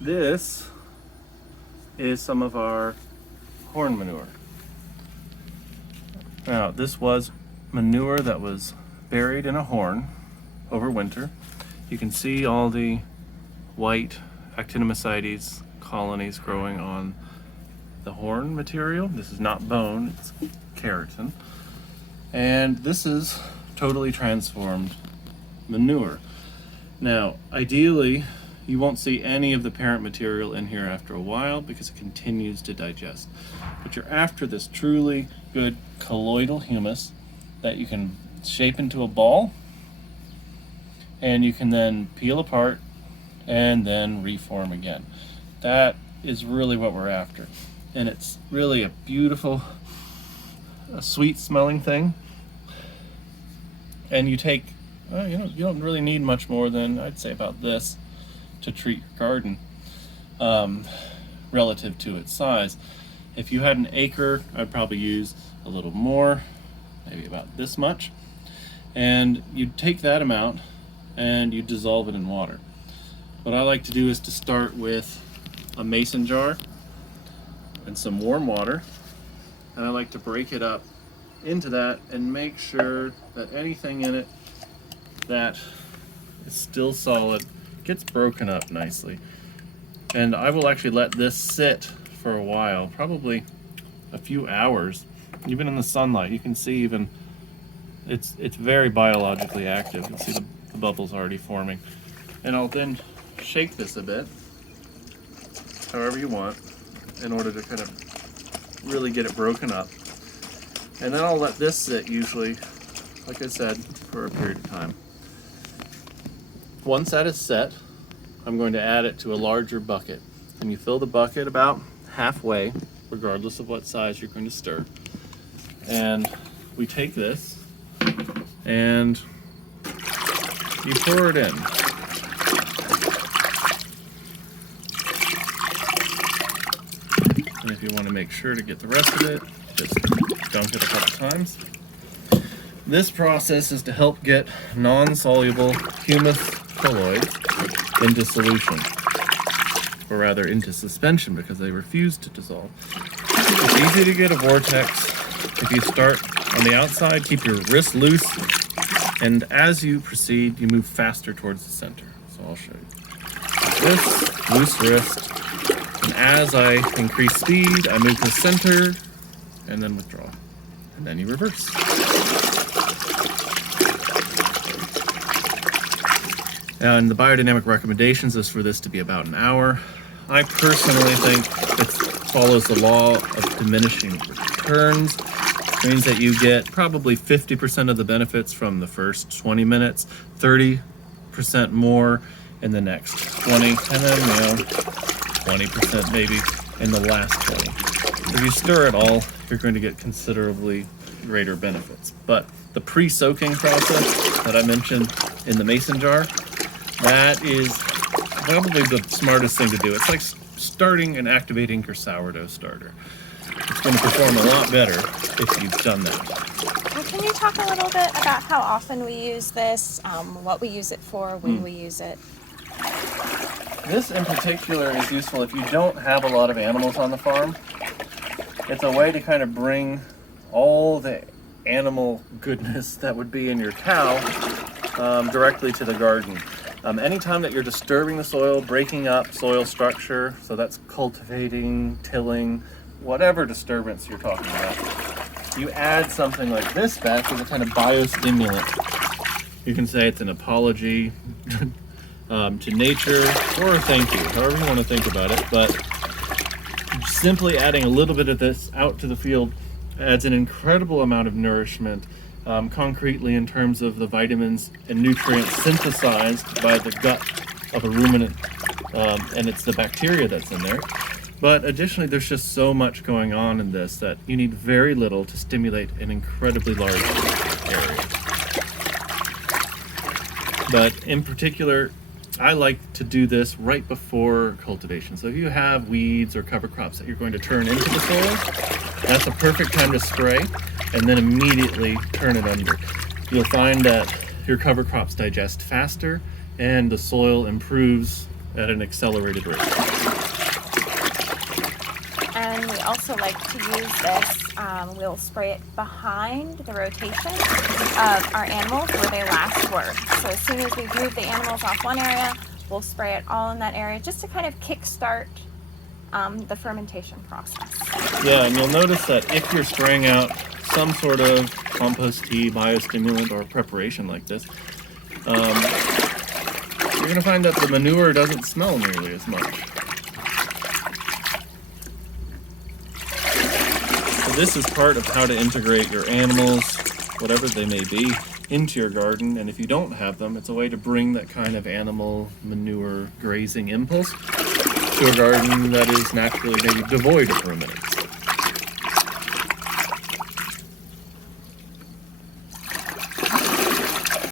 this is some of our corn manure. Now, this was manure that was buried in a horn over winter. You can see all the white actinomycetes colonies growing on the horn material. This is not bone, it's keratin. And this is totally transformed manure. Now, ideally, you won't see any of the parent material in here after a while because it continues to digest. But you're after this truly good colloidal humus that you can shape into a ball, and you can then peel apart and then reform again. That is really what we're after. And it's really a beautiful, a sweet smelling thing. And you take, you don't really need much more than, I'd say, about this to treat your garden relative to its size. If you had an acre, I'd probably use a little more, maybe about this much. And you'd take that amount and you dissolve it in water. What I like to do is to start with a mason jar and some warm water, and I like to break it up into that and make sure that anything in it that is still solid gets broken up nicely. And I will actually let this sit for a while, probably a few hours, even in the sunlight. You can see even it's very biologically active. You can see the bubbles already forming. And I'll then shake this a bit, however you want, in order to kind of really get it broken up. And then I'll let this sit, usually, like I said, for a period of time. Once that is set, I'm going to add it to a larger bucket. And you fill the bucket about halfway, regardless of what size you're going to stir. And we take this and you pour it in. And if you want to make sure to get the rest of it, just dunk it a couple times. This process is to help get non-soluble humus colloids into solution, or rather into suspension, because they refuse to dissolve. It's easy to get a vortex. If you start on the outside, keep your wrist loose, and as you proceed, you move faster towards the center. So I'll show you. This, loose wrist, and as I increase speed, I move to the center, and then withdraw. And then you reverse. And the biodynamic recommendations is for this to be about an hour. I personally think it follows the law of diminishing returns. It means that you get probably 50% of the benefits from the first 20 minutes, 30% more in the next 20, and then 20% maybe in the last 20. If you stir it all, you're going to get considerably greater benefits. But the pre-soaking process that I mentioned in the mason jar, that is probably the smartest thing to do. It's like starting and activating your sourdough starter. It's going to perform a lot better if you've done that. Can you talk a little bit about how often we use this, what we use it for, when we use it? This in particular is useful if you don't have a lot of animals on the farm. It's a way to kind of bring all the animal goodness that would be in your cow directly to the garden. Anytime that you're disturbing the soil, breaking up soil structure, so that's cultivating, tilling, whatever disturbance you're talking about, you add something like this back as a kind of biostimulant. You can say it's an apology to nature, or a thank you, however you want to think about it, but simply adding a little bit of this out to the field adds an incredible amount of nourishment, concretely in terms of the vitamins and nutrients synthesized by the gut of a ruminant, and it's the bacteria that's in there. But additionally, there's just so much going on in this that you need very little to stimulate an incredibly large area. But in particular, I like to do this right before cultivation. So if you have weeds or cover crops that you're going to turn into the soil, that's a perfect time to spray and then immediately turn it under. You'll find that your cover crops digest faster and the soil improves at an accelerated rate. And we also like to use this, we'll spray it behind the rotation of our animals where they last were. So as soon as we've moved the animals off one area, we'll spray it all in that area just to kind of kickstart the fermentation process. Yeah, and you'll notice that if you're spraying out some sort of compost tea, biostimulant, or preparation like this, you're going to find that the manure doesn't smell nearly as much. So this is part of how to integrate your animals, whatever they may be, into your garden. And if you don't have them, it's a way to bring that kind of animal manure grazing impulse to a garden that is naturally maybe devoid of ruminants.